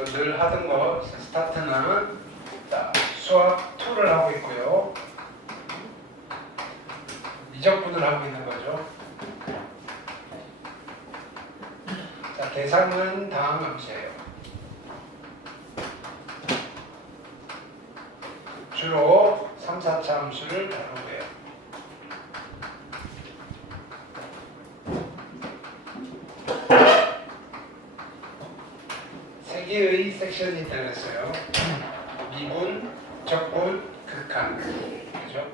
또 늘 하던 거 스타트는 자, 수학 2를 하고 있고요. 미적분을 하고 있는 거죠. 자, 대상은 다음 함수예요. 주로 3, 4차 함수를 다루고요. 세 개의 섹션이 있다고 했어요. 미분, 적분, 극한. 그죠?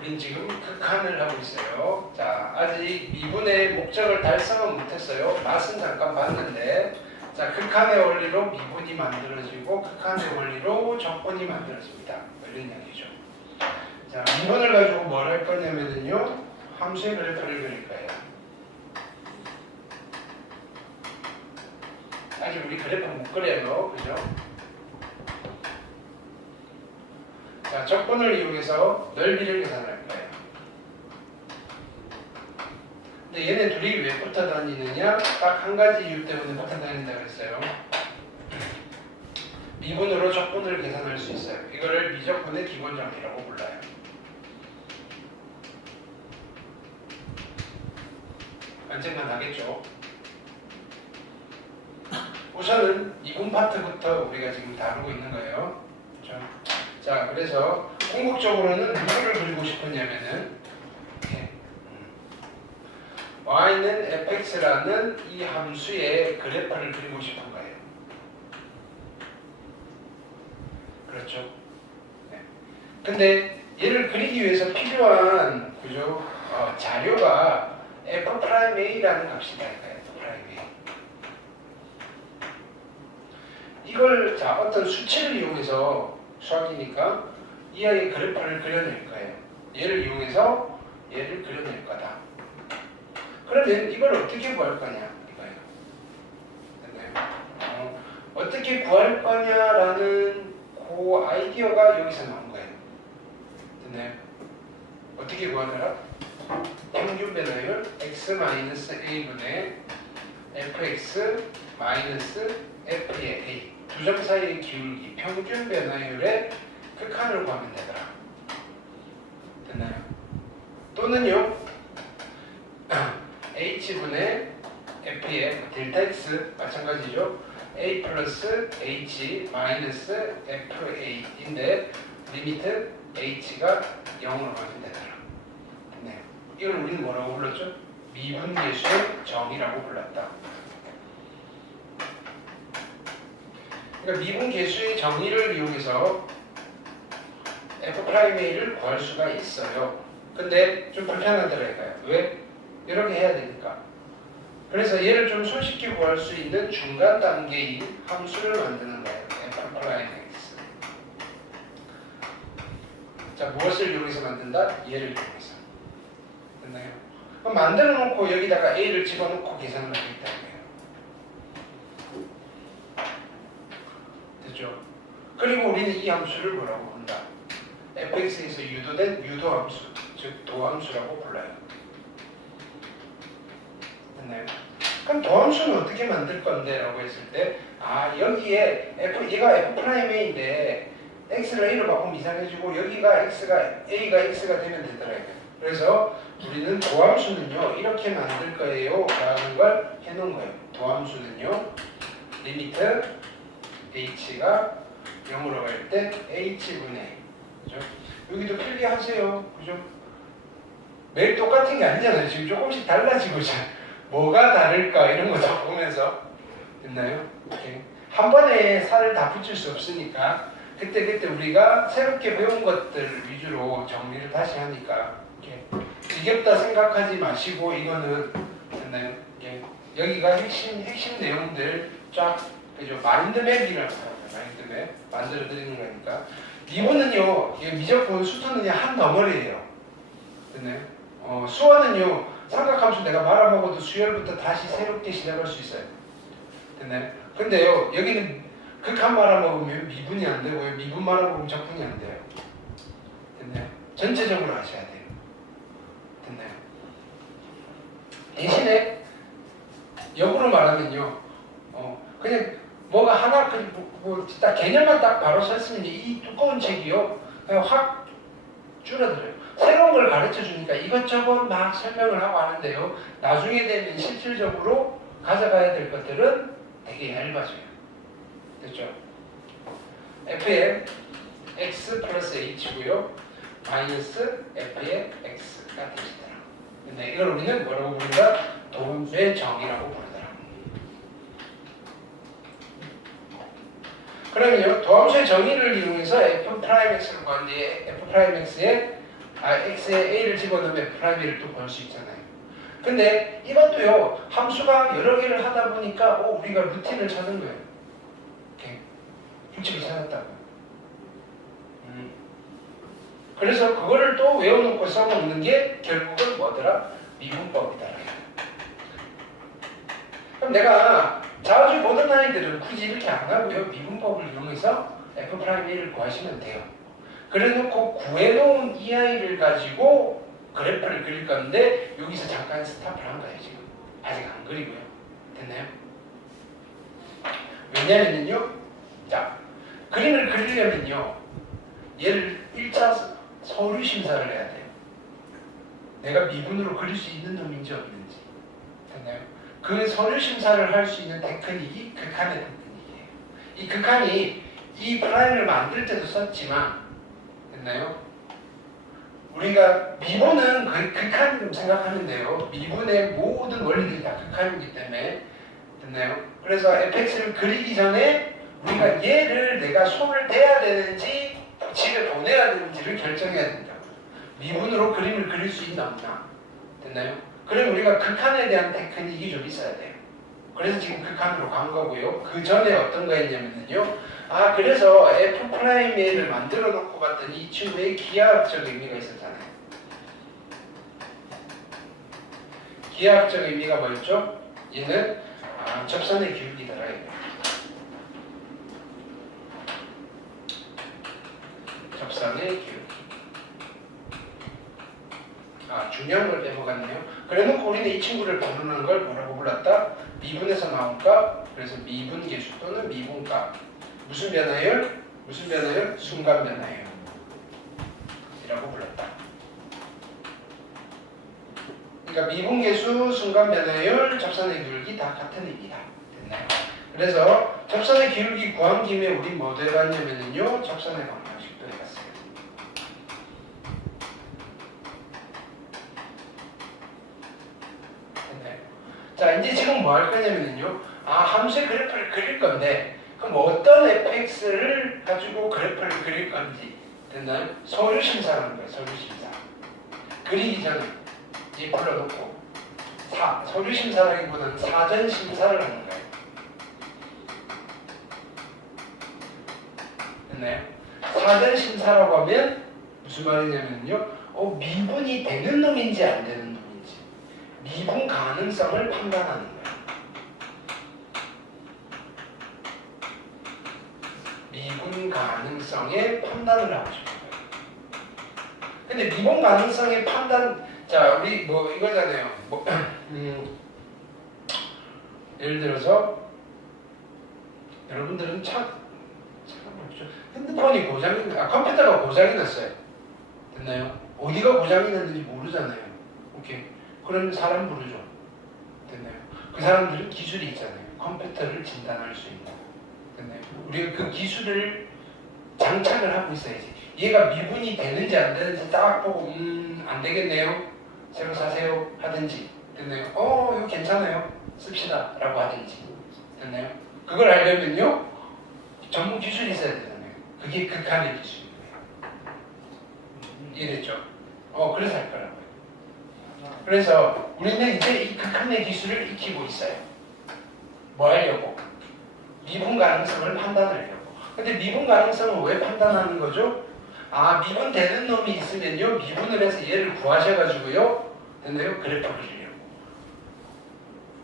우린 지금 극한을 하고 있어요. 자, 아직 미분의 목적을 달성은 못했어요. 맛은 잠깐 봤는데, 자, 극한의 원리로 미분이 만들어지고 극한의 원리로 적분이 만들어집니다. 이런 이야기죠. 자, 미분을 가지고 뭘 할 거냐면요, 함수의 그래프를 그릴 거예요. 아직 우리 그래프 못 그려요, 그죠? 자, 적분을 이용해서 넓이를 계산할 거예요. 근데 얘네 둘이 왜 붙어 다니느냐? 딱 한 가지 이유 때문에 붙어 다닌다 그랬어요. 미분으로 적분을 계산할 수 있어요. 이거를 미적분의 기본 정리라고 불러요. 언젠간 하겠죠. 우선은 미분 파트부터 우리가 지금 다루고 있는 거예요. 그렇죠? 자, 그래서 궁극적으로는 누구를 그리고 싶었냐면은 y는 fx라는 이 함수의 그래프를 그리고 싶은 거예요. 그렇죠? 네. 근데 얘를 그리기 위해서 필요한 그죠? 자료가 f'a라는 값이 될까요? f'A. 이걸 자 어떤 수치를 이용해서 수학이니까 이 아이의 그래프를 그려낼 거예요. 얘를 이용해서 얘를 그려낼 거다. 그러면 이걸 어떻게 구할 거냐 이거예요. 됐나요? 어떻게 구할 거냐라는 그 아이디어가 여기서 나온 거예요. 됐나요? 어떻게 구하더라? 평균 변화율 x-a분의 fx-f의 a 두 점 사이의 기울기 평균 변화율의 극한을 구하면 되더라. 됐나요? 또는요 h분의 f의 델타 x 마찬가지죠. a 플러스 h 마이너스 fa인데 리미트 h가 0으로 가면 되더라. 네. 이걸 우리는 뭐라고 불렀죠? 미분계수의 정의라고 불렀다. 그러니까 미분계수의 정의를 이용해서 f'a를 구할 수가 있어요. 근데 좀 불편하더라고요. 왜? 이렇게 해야 되니까. 그래서 얘를 좀 손쉽게 구할 수 있는 중간 단계인 함수를 만드는 거예요. f'x. 자, 무엇을 이용해서 만든다? 얘를 이용해서. 됐나요? 그럼 만들어 놓고 여기다가 a를 집어넣고 계산을 하겠다는 거예요. 됐죠? 그리고 우리는 이 함수를 뭐라고 본다? fx에서 유도된 유도함수, 즉 도함수라고 불러요. 됐나요? 그럼 도함수는 어떻게 만들 건데? 라고 했을 때 여기에 얘가 f'a인데 x를 a로 바꾸면 이상해지고 여기가 a가 x가 되면 되더라고요. 그래서 우리는 도함수는요 이렇게 만들 거예요 라는 걸 해놓은 거예요. 도함수는요 리미트 h가 0으로 갈 때 h분의 그죠? 여기도 필기하세요. 그죠? 매일 똑같은 게 아니잖아요. 지금 조금씩 달라지고 뭐가 다를까 이런 거 다 보면서 됐나요? 이렇게. 한 번에 살을 다 붙일 수 없으니까 그때 우리가 새롭게 배운 것들 위주로 정리를 다시 하니까 이렇게 지겹다 생각하지 마시고 이거는 됐나요? 이렇게. 여기가 핵심 내용들 쫙 그죠? 마인드맵이라고 하죠. 마인드맵 만들어 드리는 거니까. 미분은요 미적분 수투는 그냥 한 덩어리예요. 됐나요? 수원은요 삼각함수 내가 말아먹어도 수열부터 다시 새롭게 시작할 수 있어요. 됐나요? 근데요 여기는 극한 말아먹으면 미분이 안 되고요. 미분 말아먹으면 적분이 안 돼요. 됐나요? 전체적으로 하셔야 돼요. 됐나요? 대신에 역으로 말하면요. 그냥 뭐가 하나 딱 개념만 딱 바로 썼으면 이 두꺼운 책이요. 그냥 확 줄어들어요. 새로운 걸 가르쳐 주니까 이것저것 막 설명을 하고 하는데요. 나중에 되면 실질적으로 가져가야 될 것들은 되게 얇아져요. 됐죠? f의 x 플러스 h고요. 마이너스 f의 x가 되시더라. 근데 이걸 우리는 뭐라고 부른다? 도움의 정의라고 부르더라. 그러면요, 도함수의 정의를 이용해서 f'x를 구하는데 f'x에 x에 a를 집어넣으면 f'를 또 볼 수 있잖아요. 근데 이것도요, 함수가 여러 개를 하다 보니까 우리가 루틴을 찾은 거예요. 이렇게 규칙을 찾았다고. 그래서 그거를 또 외워놓고 써먹는 게 결국은 뭐더라? 미분법이다. 그럼 내가 자주 보던 아이들은 굳이 이렇게 안 하고요. 미분법을 이용해서 f'A를 구하시면 돼요. 그래놓고 구해놓은 이 아이를 가지고 그래프를 그릴 건데 여기서 잠깐 스탑을 한 거예요. 지금 아직 안 그리고요. 됐나요? 왜냐면요, 자, 그림을 그리려면요, 얘를 1차 서류 심사를 해야 돼요. 내가 미분으로 그릴 수 있는 놈인지 없는지. 됐나요? 그 서류 심사를 할 수 있는 테크닉이 극한의 테크닉이에요. 이 극한이 이 프라임을 만들 때도 썼지만, 됐나요? 우리가 미분은 극한으로 생각하면 돼요. 미분의 모든 원리들이 다 극한이기 때문에. 됐나요? 그래서 fx를 그리기 전에 우리가 얘를 내가 손을 대야 되는지 집에 보내야 되는지를 결정해야 된다고. 미분으로 그림을 그릴 수 있나 없나. 됐나요? 그럼 우리가 극한에 대한 테크닉이 좀 있어야 돼요. 그래서 지금 극한으로 간 거고요. 그 전에 어떤 거 했냐면요. 그래서 f'A를 만들어 놓고 봤더니 이 친구의 기하학적 의미가 있었잖아요. 기하학적 의미가 뭐였죠? 얘는 접선의 기울기더라. 접선의 기울기. 중요한 걸 빼먹었네요. 그래놓고 우리는 이 친구를 부르는 걸 뭐라고 불렀다? 미분에서 나온 값. 그래서 미분계수 또는 미분값. 무슨 변화율? 무슨 변화율? 순간 변화율. 이라고 불렀다. 그러니까 미분계수, 순간 변화율, 접선의 기울기 다 같은 의미다. 됐나요? 그래서 접선의 기울기 구한 김에 우리 뭐도 해봤냐면요, 접선의 방정식도 해봤어요. 됐나요? 자, 이제 지금 뭐 할 거냐면요, 함수의 그래프를 그릴 건데, 그럼 어떤 fx를 가지고 그래프를 그릴 건지, 됐나요? 서류 심사라는 거예요. 서류 심사. 그리기 전에 이 불러놓고 서류 심사라기보다는 사전 심사를 하는 거예요. 됐나요? 사전 심사라고 하면 무슨 말이냐면요, 미분이 되는 놈인지 안 되는 놈인지, 미분 가능성을 판단하는 거예요. 미분 가능성의 판단을 하고 싶은 거예요. 근데 미분 가능성의 판단, 자, 우리 뭐 이거잖아요. 예를 들어서 여러분들은 핸드폰이 고장이, 컴퓨터가 고장이 났어요. 됐나요? 어디가 고장이 났는지 모르잖아요. 오케이. 그럼 사람 부르죠. 됐나요? 그 사람들은 기술이 있잖아요. 컴퓨터를 진단할 수 있는. 됐나요? 우리가 그 기술을 장착을 하고 있어야지. 얘가 미분이 되는지 안 되는지 딱 보고 안 되겠네요. 새로 사세요 하든지. 됐나요? 이거 괜찮아요. 씁시다 라고 하든지. 됐나요? 그걸 하려면요, 전문 기술이 있어야 되잖아요. 그게 극한의 기술인 거예요. 이해됐죠? 그래서 할 거라고요. 그래서 우리는 이제 이 극한의 기술을 익히고 있어요. 뭐 하려고? 미분 가능성을 판단하려고. 근데 미분 가능성은 왜 판단하는 거죠? 미분 되는 놈이 있으면요, 미분을 해서 얘를 구하셔가지고요, 됐나요? 그래프 그리려고.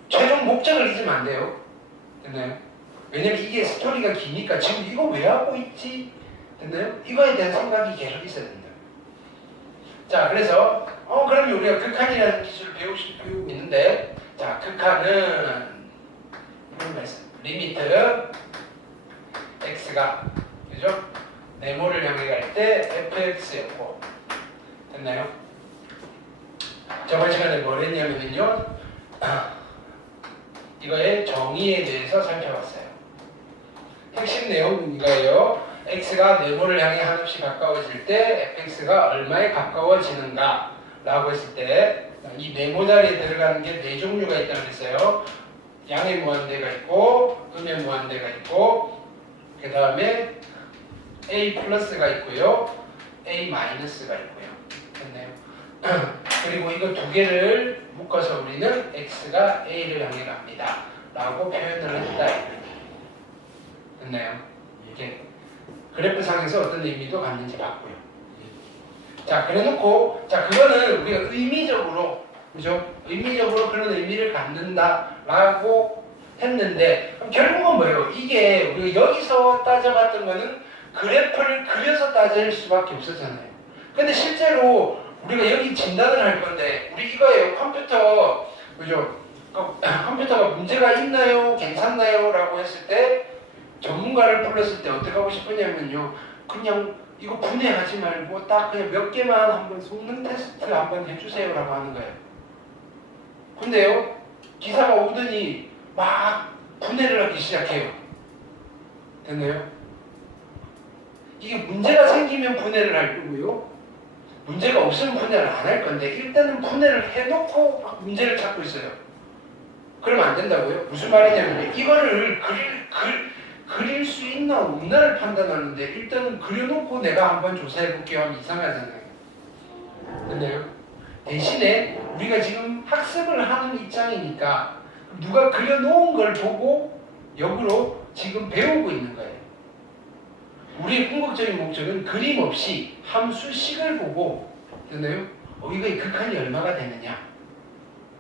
최종 목적을 잊으면 안 돼요. 됐나요? 왜냐면 이게 스토리가 기니까 지금 이거 왜 하고 있지? 됐나요? 이거에 대한 생각이 계속 있어야 된다. 자, 그래서 그럼 우리가 극한이라는 기술을 배우고 있는데, 자, 극한은 이런 말씀. 리미트 x가 그죠? 네모를 향해 갈 때 fx였고, 됐나요? 저번 시간에 뭘 했냐면요, 이거의 정의에 대해서 살펴봤어요. 핵심 내용은 이거예요. x가 네모를 향해 한없이 가까워질 때 fx가 얼마에 가까워지는가 라고 했을 때 이 네모 자리에 들어가는 게 네 종류가 있다고 했어요. 양의 무한대가 있고 음의 무한대가 있고 그 다음에 a 플러스가 있고요. a 마이너스가 있고요. 됐나요? 그리고 이거 두 개를 묶어서 우리는 x가 a를 향해 갑니다 라고 표현을 했다. 됐나요? 이게 그래프상에서 어떤 의미도 갖는지 봤고요. 자, 그래놓고, 자, 그거는 우리가 의미적으로, 그죠? 의미적으로 그런 의미를 갖는다라고 했는데, 그럼 결국은 뭐예요? 이게 우리가 여기서 따져봤던 거는 그래프를 그려서 따질 수밖에 없었잖아요. 근데 실제로 우리가 여기 진단을 할 건데, 우리 이거예요. 컴퓨터, 그죠? 컴퓨터가 문제가 있나요? 괜찮나요? 라고 했을 때, 전문가를 불렀을 때 어떻게 하고 싶으냐면요, 그냥 이거 분해하지 말고 딱 그냥 몇 개만 한번 속는 테스트 한번 해주세요 라고 하는 거예요. 근데요, 기사가 오더니 막 분해를 하기 시작해요. 됐나요? 이게 문제가 생기면 분해를 할 거고요, 문제가 없으면 분해를 안 할 건데, 일단은 분해를 해놓고 막 문제를 찾고 있어요. 그러면 안 된다고요? 무슨 말이냐면 이거를 그릴 수 있나 없나를 판단하는데, 일단은 그려놓고 내가 한번 조사해볼게요 하면 이상하잖아요. 근데요, 대신에 우리가 지금 학습을 하는 입장이니까 누가 그려놓은 걸 보고 역으로 지금 배우고 있는 거예요. 우리의 궁극적인 목적은 그림 없이 함수식을 보고, 됐나요? 이거의 극한이 얼마가 되느냐,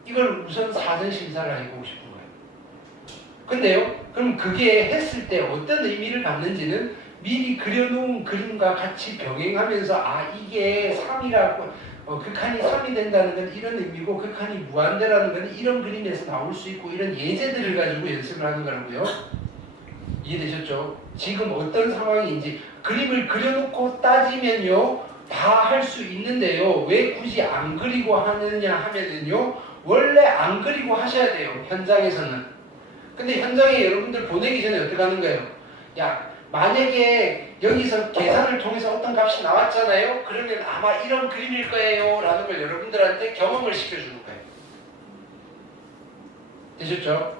이걸 우선 사전 심사를 해보고 싶은 거예요. 근데요, 그럼 그게 했을 때 어떤 의미를 갖는지는 미리 그려놓은 그림과 같이 병행하면서, 이게 3이라고, 극한이 3이 된다는 건 이런 의미고, 극한이 무한대라는 건 이런 그림에서 나올 수 있고, 이런 예제들을 가지고 연습을 하는 거라고요. 이해되셨죠? 지금 어떤 상황인지 그림을 그려놓고 따지면요, 다 할 수 있는데요, 왜 굳이 안 그리고 하느냐 하면은요, 원래 안 그리고 하셔야 돼요, 현장에서는. 근데 현장에 여러분들 보내기 전에 어떻게 하는 거예요? 야, 만약에 여기서 계산을 통해서 어떤 값이 나왔잖아요? 그러면 아마 이런 그림일 거예요 라는 걸 여러분들한테 경험을 시켜주는 거예요. 되셨죠?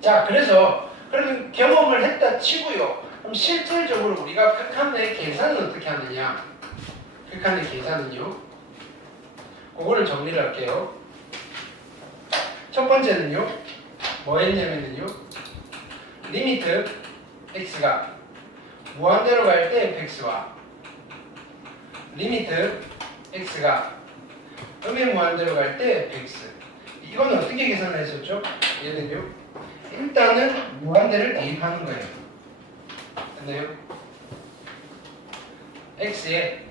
자, 그래서 그러면 경험을 했다 치고요, 그럼 실질적으로 우리가 극한의 계산은 어떻게 하느냐? 극한의 계산은요, 그거를 정리를 할게요. 첫 번째는요, 뭐 했냐면요, 리미트 x가 무한대로 갈 때 fx와 리미트 x가 음의 무한대로 갈 때 fx, 이건 어떻게 계산을 했었죠? 얘는요, 일단은 무한대를 대입하는 거예요. 됐나요? x에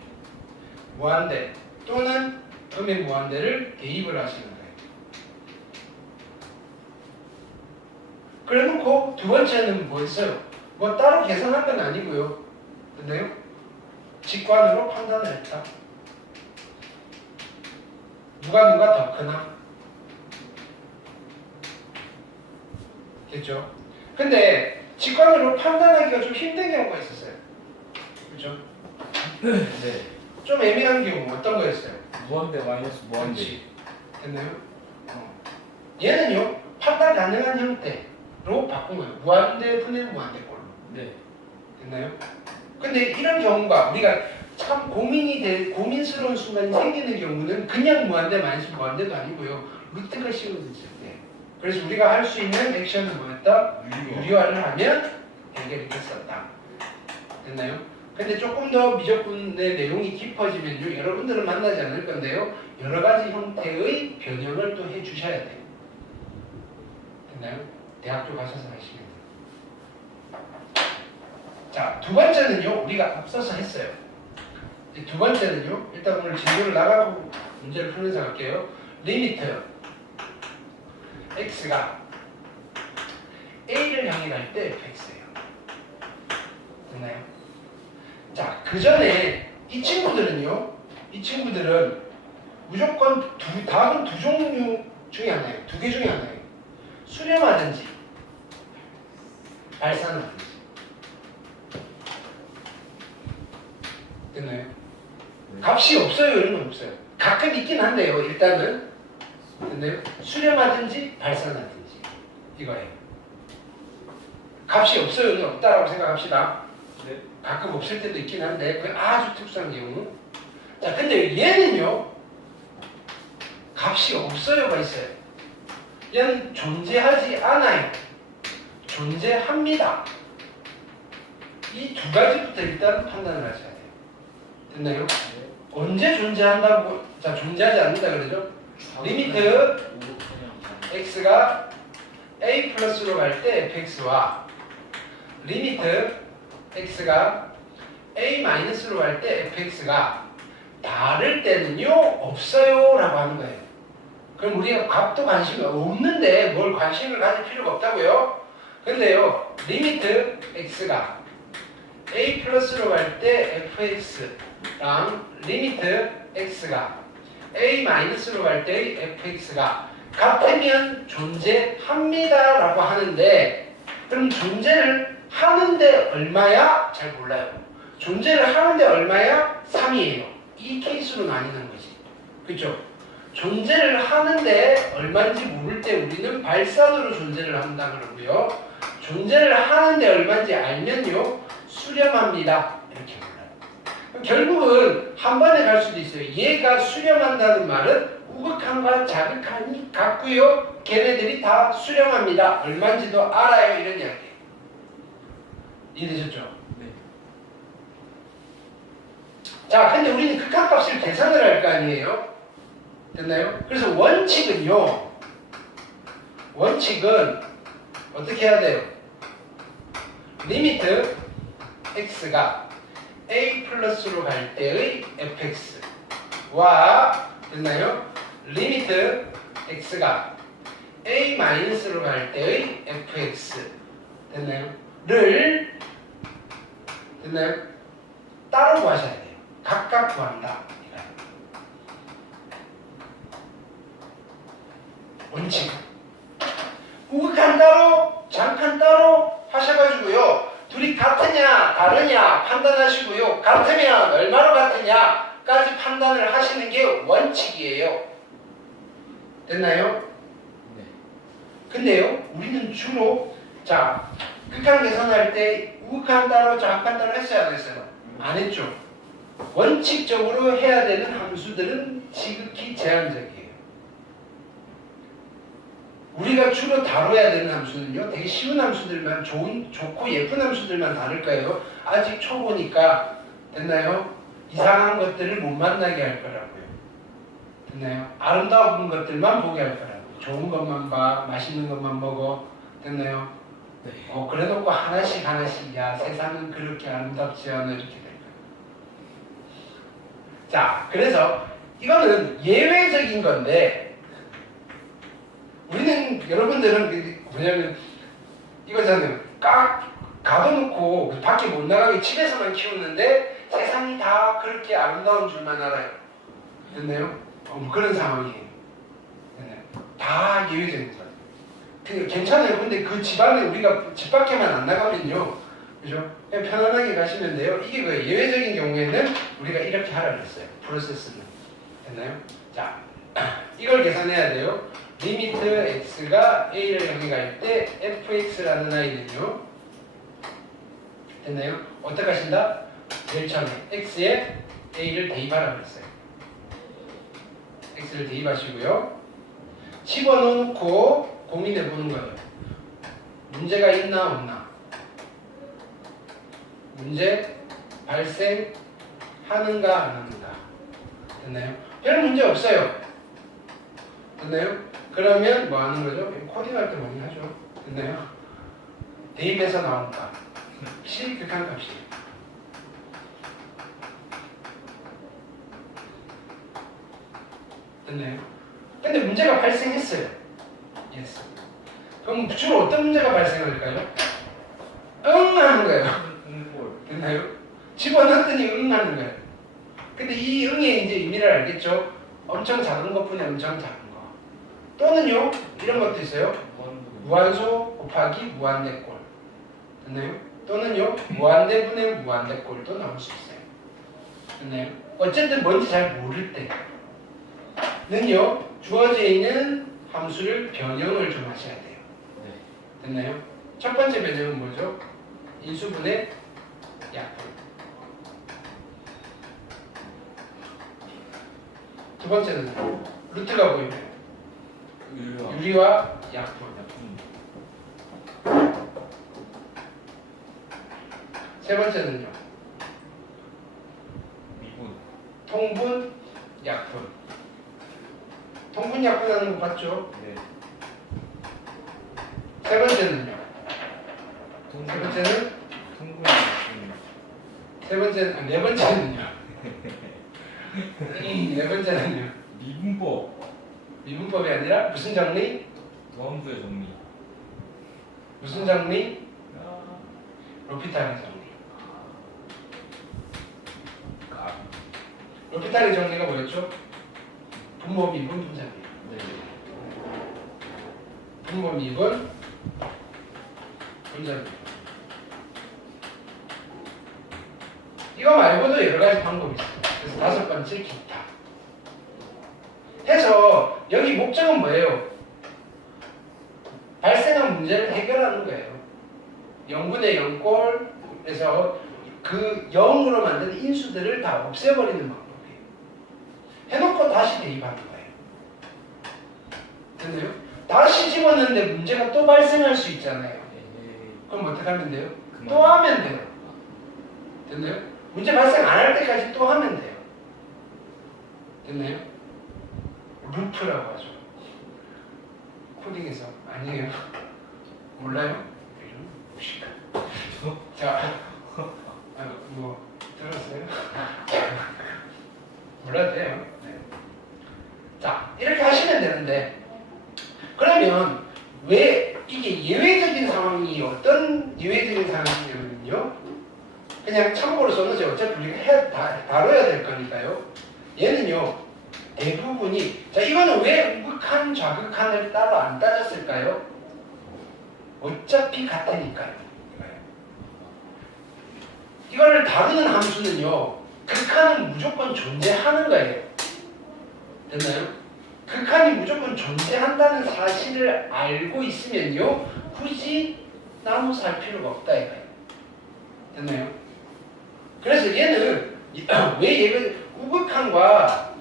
무한대 또는 음의 무한대를 대입을 하시는 거예요. 그래놓고 두 번째는 뭐 했어요? 뭐 따로 계산한 건 아니고요. 됐나요? 직관으로 판단을 했다. 누가 더 크나? 됐죠? 근데 직관으로 판단하기가 좀 힘든 경우가 있었어요. 그렇죠? 네. 좀 애매한 경우 어떤 거였어요? 무한대 마이너스 무한대. 그렇지. 됐나요? 얘는요, 판단 가능한 형태로 바꾼 거예요. 무한대 분의 무한대꼴로. 네. 됐나요? 근데 이런 경우가 우리가 참 고민스러운 순간이 생기는 경우는 그냥 무한대 마이너스 무한대도 아니고요, 루트가 씌워졌을 때. 그래서 우리가 할 수 있는 액션은 뭐였다? 유리화를 하면 해결이 됐었다. 됐나요? 근데 조금 더 미적분의 내용이 깊어지면요, 여러분들은 만나지 않을 건데요, 여러 가지 형태의 변형을 또 해주셔야 돼요. 됐나요? 대학교 가셔서 하시면 돼요. 자, 두 번째는요. 우리가 앞서서 했어요. 이제 두 번째는요. 일단 오늘 진도를 나가고 문제를 풀면서 갈게요. 리미트 x가 a를 향해 갈 때 fx예요. 됐나요? 자, 그 전에 이 친구들은요. 이 친구들은 무조건 답은 두 종류 중에 하나예요. 두 개 중에 하나예요. 수렴하든지 발산하든지. 됐나요? 값이 없어요. 이런 건 없어요. 가끔 있긴 한데요. 일단은 됐나요? 수렴하든지 발산하든지 이거예요. 값이 없어요. 이건 없다라고 생각합시다. 네. 가끔 없을 때도 있긴 한데 그게 아주 특수한 경우. 자, 근데 얘는요. 값이 없어요가 있어요. 얘는 존재하지 않아요. 존재합니다. 이 두 가지부터 일단 판단을 하셔야 돼요. 됐나요? 언제 존재한다고? 자, 존재하지 않는다 그러죠? 리미트 x가 a 플러스로 갈 때 fx와 리미트 x가 a 마이너스로 갈 때 fx가 다를 때는요 없어요 라고 하는 거예요. 그럼 우리가 값도 관심이 없는데 뭘 관심을 가질 필요가 없다고요? 근데요 리미트 x가 a 플러스로 갈 때 fx랑 리미트 x가 a 마이너스로 갈 때 fx가 같으면 존재합니다 라고 하는데 그럼 존재를 하는데 얼마야? 잘 몰라요. 존재를 하는데 얼마야? 3이에요. 이 케이스로 나뉘는 거지. 그죠? 존재를 하는데 얼마인지 모를 때 우리는 발산으로 존재를 한다 그러고요. 존재를 하는데 얼마인지 알면요. 수렴합니다. 이렇게 몰라요. 결국은 한 번에 갈 수도 있어요. 얘가 수렴한다는 말은 우극한과 자극한이 같고요. 걔네들이 다 수렴합니다. 얼마인지도 알아요. 이런 이야기예요. 이해되셨죠? 네. 자, 근데 우리는 극한값을 계산을 할 거 아니에요? 됐나요? 그래서 원칙은 어떻게 해야 돼요? 리미트 x가 a 플러스로 갈 때의 fx와 됐나요? 리미트 x가 a 마이너스로 갈 때의 fx 됐나요? 를 됐나요? 따로 구하셔야 돼요. 각각 구한다. 원칙. 우극한 따로, 장칸 따로 하셔가지고요. 둘이 같으냐, 다르냐 판단하시고요. 같으면 얼마로 같으냐까지 판단을 하시는 게 원칙이에요. 됐나요? 네. 근데요, 우리는 주로 자, 극한 계산할 때 우극한 따로, 장칸 따로 했어요, 안 했어요? 안 했죠. 원칙적으로 해야 되는 함수들은 지극히 제한적이에요. 우리가 주로 다뤄야 되는 함수는요, 되게 쉬운 함수들만, 좋고 예쁜 함수들만 다룰 거예요. 아직 초보니까, 됐나요? 이상한 것들을 못 만나게 할 거라고요. 됐나요? 아름다운 것들만 보게 할 거라고. 좋은 것만 봐, 맛있는 것만 먹어. 됐나요? 네. 그래놓고 하나씩, 야, 세상은 그렇게 아름답지 않아. 이렇게 될 거예요. 자, 그래서 이거는 예외적인 건데, 우리는 여러분들은 뭐냐면 이거잖아요. 가둬놓고 밖에 못 나가게 집에서만 키우는데 세상이 다 그렇게 아름다운 줄만 알아요. 됐나요? 그런 상황이에요. 됐나요? 다 예외적인 거예요. 괜찮아요. 근데 그 집안에 우리가 집 밖에만 안 나가면요, 그죠? 그냥 편안하게 가시면 돼요. 이게 그 예외적인 경우에는 우리가 이렇게 하라 그랬어요. 프로세스는. 됐나요? 자, 이걸 계산해야 돼요. 리미트 x가 a를 향해 갈 때 fx라는 아이는요. 됐나요? 어떻게 하신다? 제일 처음에 x에 a를 대입하라고 했어요. x를 대입하시고요. 집어넣고 고민해 보는 거예요. 문제가 있나 없나? 문제 발생하는가 안 하는가? 됐나요? 별 문제 없어요. 됐나요? 그러면 뭐 하는 거죠? 코딩할 때 많이 하죠. 됐나요? 대입해서 나온 값. 극한값이에요. 됐나요? 근데 문제가 발생했어요. yes. 그럼 주로 어떤 문제가 발생할까요? 응 하는 거예요. 됐나요? 집어넣었더니 응 하는 거예요. 근데 이 응의 이제 의미를 알겠죠? 엄청 작은 것분에 엄청 작은 거. 또는요, 이런 것도 있어요. 무한소 곱하기 무한대꼴. 됐나요? 또는요, 무한대분의 무한대꼴도 나올 수 있어요. 됐나요? 어쨌든 뭔지 잘 모를 때는요, 주어져 있는 함수를 변형을 좀 하셔야 돼요. 됐나요? 첫 번째 변형은 뭐죠? 인수분의 약분. 두 번째는 루트가 보이면 유리와 약분. 세 번째는요. 미분. 통분, 약분. 통분, 약분하는 거 봤죠? 네. 세 번째는요. 통분. 세 번째는 통분. 세 번째는 네 번째는요. 네 번째는요. 미분법. 미분법이 아니라 무슨 정리? 도함수의 정리. 무슨 정리? 로피탈의 정리. 로피탈의 정리가 뭐였죠? 분모 미분 분자비. 네. 분모 미분 분자비. 이거 말고도 여러 가지 방법이 있어요. 그래서 다섯 번째 기타. 해서 여기 목적은 뭐예요? 발생한 문제를 해결하는 거예요. 0분의 0꼴에서 그 0으로 만든 인수들을 다 없애버리는 방법이에요. 해놓고 다시 대입하는 거예요. 됐나요? 다시 집어넣는데 문제가 또 발생할 수 있잖아요. 그럼 어떻게 하면 돼요? 또 하면 돼요. 됐나요? 문제 발생 안 할 때까지 또 하면 돼요. 됐나요? 루프라고 하죠. 코딩에서 아니에요. 몰라요? 자, 뭐 들었어요? 몰라도 돼요. 네. 자, 이렇게 하시면 되는데 그러면 왜 이게 예외적인 상황이 어떤 예외적인 상황이냐면요. 그냥 참고로 써놓으세요. 어차피 우리가 다뤄야 될 거니까요. 얘는요. 대부분이 자 이거는 왜 우극한 좌극한을 따로 안 따졌을까요? 어차피 같으니까요. 이거를 다루는 함수는요. 극한은 무조건 존재하는 거예요. 됐나요? 극한이 무조건 존재한다는 사실을 알고 있으면요. 굳이 나눠 살 필요가 없다 이거예요. 됐나요? 그래서 얘는 왜 얘는 우극한과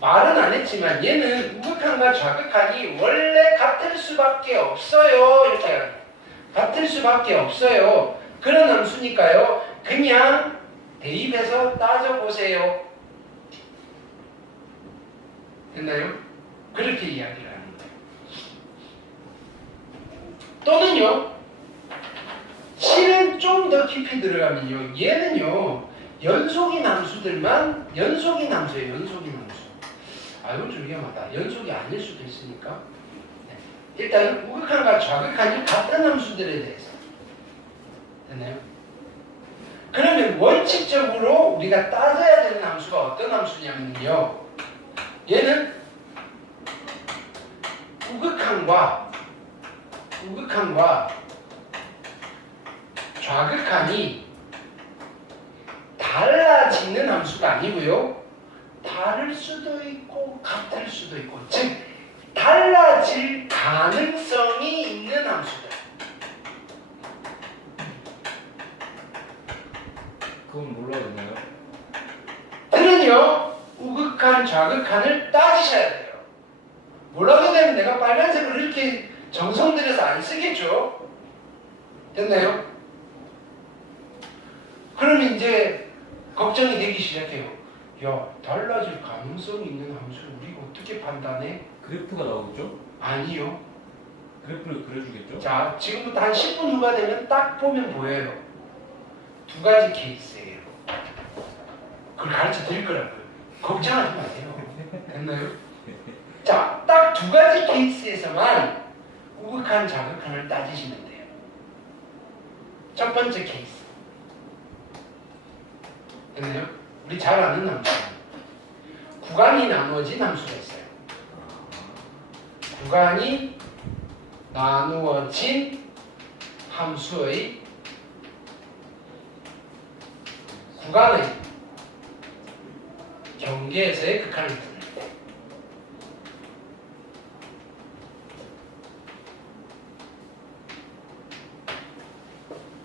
말은 안 했지만 얘는 우극한과 좌극한이 원래 같을 수밖에 없어요. 이렇게 같을 수밖에 없어요. 그런 함수니까요. 그냥 대입해서 따져보세요. 됐나요? 그렇게 이야기를 하는 거예요. 또는요. 실은 좀 더 깊이 들어가면요. 얘는요. 연속인 함수들만 연속인 함수예요. 연속인 함수. 아, 이건 좀 위험하다. 연속이 아닐 수도 있으니까. 네. 일단 우극한과 좌극한이 같은 함수들에 대해서. 됐나요? 그러면 원칙적으로 우리가 따져야 되는 함수가 어떤 함수냐면요. 얘는 우극한과 좌극한이 달라지는 함수가 아니고요. 다를 수도 있고 같을 수도 있고 즉 달라질 가능성이 있는 함수다. 그건 몰라도 되나요? 들은요 우극한 좌극한을 따지셔야 돼요. 몰라도 되면 내가 빨간색으로 이렇게 정성 들여서 안 쓰겠죠. 됐나요? 그러면 이제 걱정이 되기 시작해요. 야, 달라질 가능성이 있는 함수를 우리가 어떻게 판단해? 그래프가 나오겠죠? 아니요. 그래프를 그려주겠죠? 자, 지금부터 한 10분 후가 되면 딱 보면 보여요. 두 가지 케이스예요. 그걸 가르쳐 드릴 거라고요. 걱정하지 마세요. 됐나요? 자, 딱 두 가지 케이스에서만 우극한 자극한을 따지시면 돼요. 첫 번째 케이스. 됐나요? 우리 잘 아는 함수. 구간이 나누어진 함수가 있어요. 구간이 나누어진 함수의 구간의 경계에서의 극한을 뜻합니다.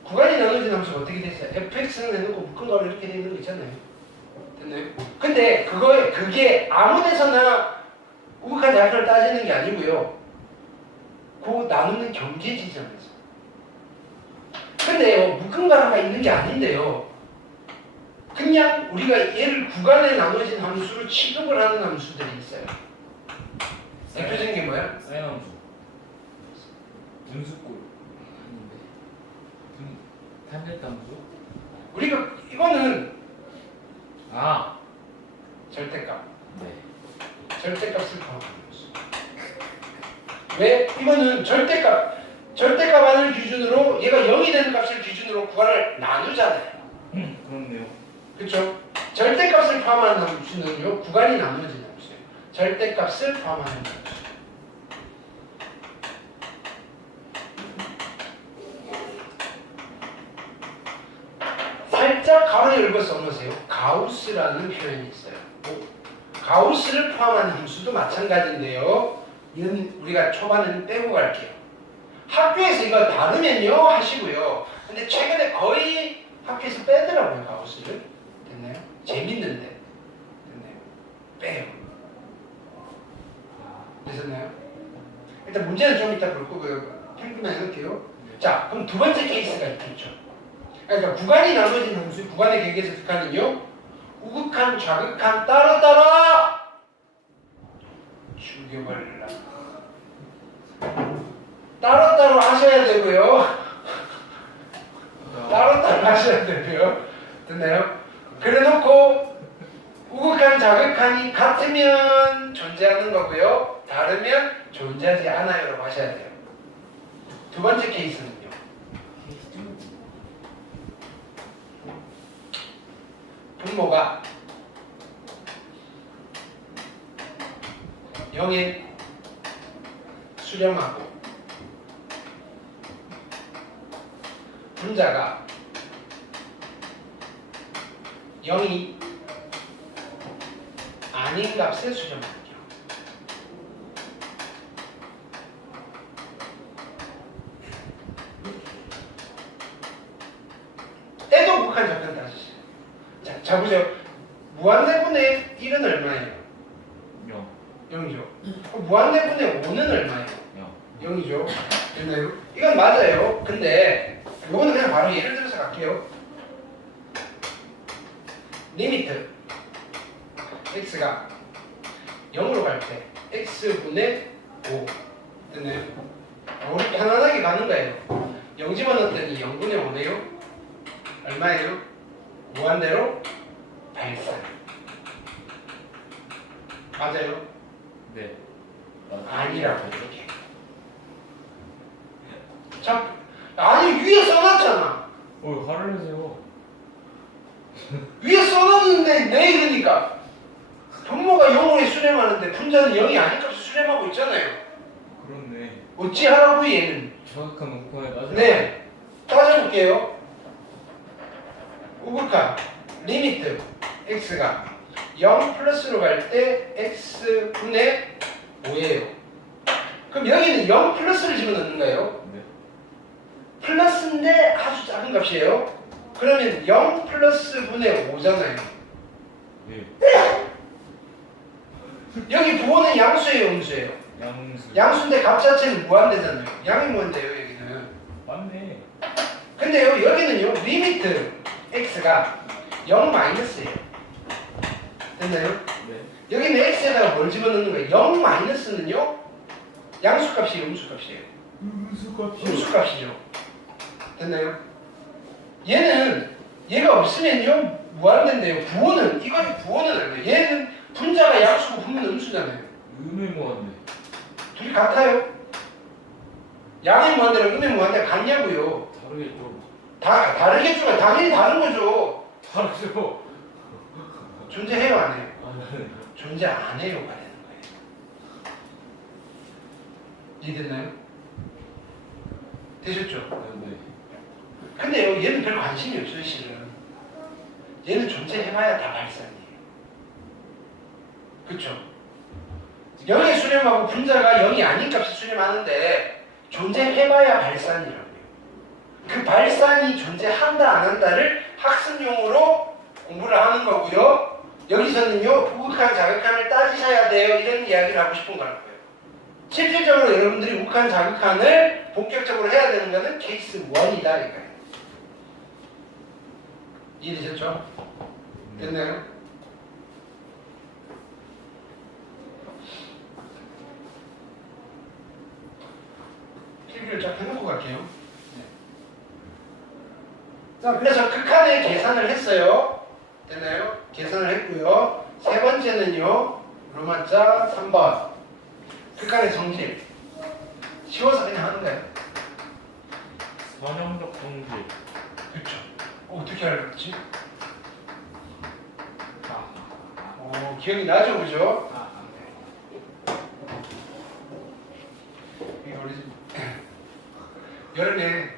구간이 나눠진 함수가 어떻게 됐어요? fx는 해놓고 묶은 거로 이렇게 되는 거 있잖아요. 됐나요? 근데 그게 아무 데서나 우극한 자극을 따지는 게 아니고요. 그 나누는 경계 지점에서. 근데요, 묶은 거가 있는 게 아닌데요. 그냥 우리가 얘를 구간에 나눠진 함수로 취급을 하는 함수들이 있어요. 대표적인 게 뭐야? 사인 함수. 분수꼴. 탄젠트 함수? 우리가 이거는 아. 절대값. 네. 절대값을 포함하는 함수. 왜? 이거는 절대값 안을 기준으로 얘가 0이 되는 값을 기준으로 구간을 나누잖아요. 그렇네요. 그렇죠? 절대값을 포함하는 함수는요, 구간이 나누어진 함수예요. 절대값을 포함하는 함수. 살짝 가로 열고 써놓으세요. 가우스라는 표현이 있어요. 가우스를 포함하는 함수도 마찬가지인데요. 이건 우리가 초반에는 빼고 갈게요. 학교에서 이거 다루면요 하시고요. 근데 최근에 거의 학교에서 빼더라고요, 가우스를. 됐나요? 재밌는데. 됐나요? 빼요. 됐었나요? 일단 문제는 좀 이따 볼 거고요. 평균만 해놓을게요. 자, 그럼 두 번째 케이스가 있겠죠. 그러니까 구간이 나눠진 함수, 구간의 경계에서 극한은요, 우극한, 좌극한 따로따로 죽여버리라. 따로따로 하셔야 되고요. 따로따로 하셔야 되고요. 됐나요? 그래놓고 우극한, 좌극한이 같으면 존재하는 거고요. 다르면 존재하지 않아요라고 하셔야 돼요. 두 번째 케이스는요. 분모가 0에 수렴하고 분자가 0이 아닌 값에 수렴하는 경우. 때도 극한 접근 따지세요. 자, 보세요. 무한대분의 1은 얼마예요? 0. 0이죠. 무한대분의 5는 얼마예요? 0. 0이죠. 됐나요? 이건 맞아요. 근데 이거는 그냥 바로 예를 들어서 갈게요. 리미트 x가 0으로 갈 때 x분의 5 됐나요? 우리 편안하게 가는 거예요. 0 집어넣었더니 0분의 5네요. 얼마예요? 무한대로 발산. 맞아요? 네. 아니라고 이렇게. 자, 아니 위에 써놨잖아. 화를 내세요. 위에 써놨는데 내일이니까 분모가 0으로 수렴하는데 분자는 0이 아닌 값을 수렴하고 있잖아요. 그렇네. 어찌하라고 얘는? 정확한 목표에 맞아. 네, 따져볼게요. 우극한 리미트 x가 0 플러스로 갈 때 x분의 5예요. 그럼 여기는 0 플러스를 집어넣는 거예요. 네. 플러스인데 아주 작은 값이에요. 그러면 0 플러스 분의 5잖아요. 네. 여기 부호는 양수예요, 음수예요? 양수. 양수인데 값 자체는 무한대잖아요. 양이 무한대예요, 여기는. 맞네. 근데요, 여기는요, 리미트 x가 0 마이너스예요. 됐나요? 네. 여기는 x에다가 뭘 집어넣는 거예요? 0 마이너스는요, 양수값이에요, 음수값이에요? 음수값이요. 음수값이죠. 됐나요? 얘가 없으면요 무한대인데요. 부호는 이거의 부호는 안 돼요. 얘는 분자가 약수고 분모는 음수잖아요. 음의무한대. 둘이 같아요. 양의 무한대랑 음의 무한대 같냐고요. 다르겠죠. 다르겠죠. 당연히 다른 거죠. 다르죠. 존재해요 안 해요? 아, 존재 안 해요가 되는 거예요. 이해됐나요? 되셨죠? 네. 근데요 얘는 별 관심이 없어요 실은. 얘는 존재해봐야 다 발산이에요. 그쵸? 0에 수렴하고 분자가 0이 아닌 값을 수렴하는데 존재해봐야 발산이라고요. 그 발산이 존재한다 안 한다를 학습용으로 공부를 하는 거고요. 여기서는요 우극한 자극한을 따지셔야 돼요 이런 이야기를 하고 싶은 거라고요. 실질적으로 여러분들이 우극한 자극한을 본격적으로 해야 되는 거는 케이스 1이다 이거예요. 이해되셨죠? 됐나요? 필기를 쫙 해놓고 갈게요. 자, 그래서 극한의 계산을 했어요. 됐나요? 계산을 했고요. 세 번째는요. 로마자 3번. 극한의 성질. 쉬워서 그냥 하는 거예요. 선형적 성질. 그렇죠. 어떻게 알았지? 기억이 나죠, 그죠? 이게 우리 여름에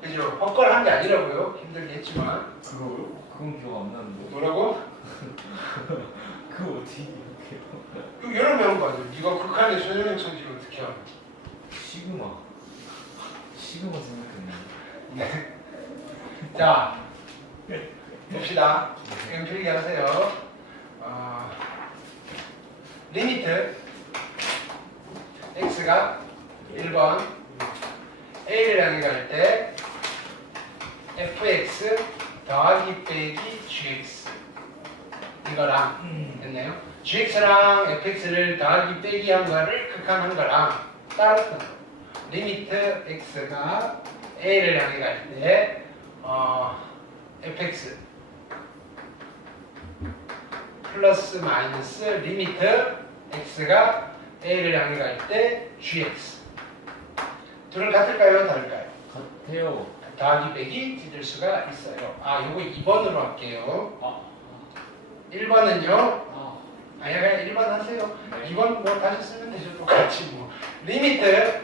그죠? 헛걸한 게 아니라고요. 힘들게 했지만. 그건 기억 안 나는데. 뭐라고? 그거 어떻게 기억해요? 이거 여러 배운 거 아니에요? 네가 극한의 선형적 성질을 어떻게 알아? 시그마 생각했네. 네. 자, 봅시다. 지금 필기 하세요. 리미트 x가 1번 a를 향해 갈 때 fx 더하기 빼기 gx 이거랑 됐나요? gx랑 fx를 더하기 빼기 한 거를 극한한 거랑 따로 리미트 x가 a를 향해 갈 때 fx 플러스 마이너스 리미트 x가 a를 향해 갈 때 gx 둘은 같을까요? 다를까요? 같아요. 더하기 빼기 찢을 수가 있어요. 요거 2번으로 할게요. 1번은요 그냥 1번 하세요. 2번 뭐 다시 쓰면 되죠. 똑같이 뭐 리미트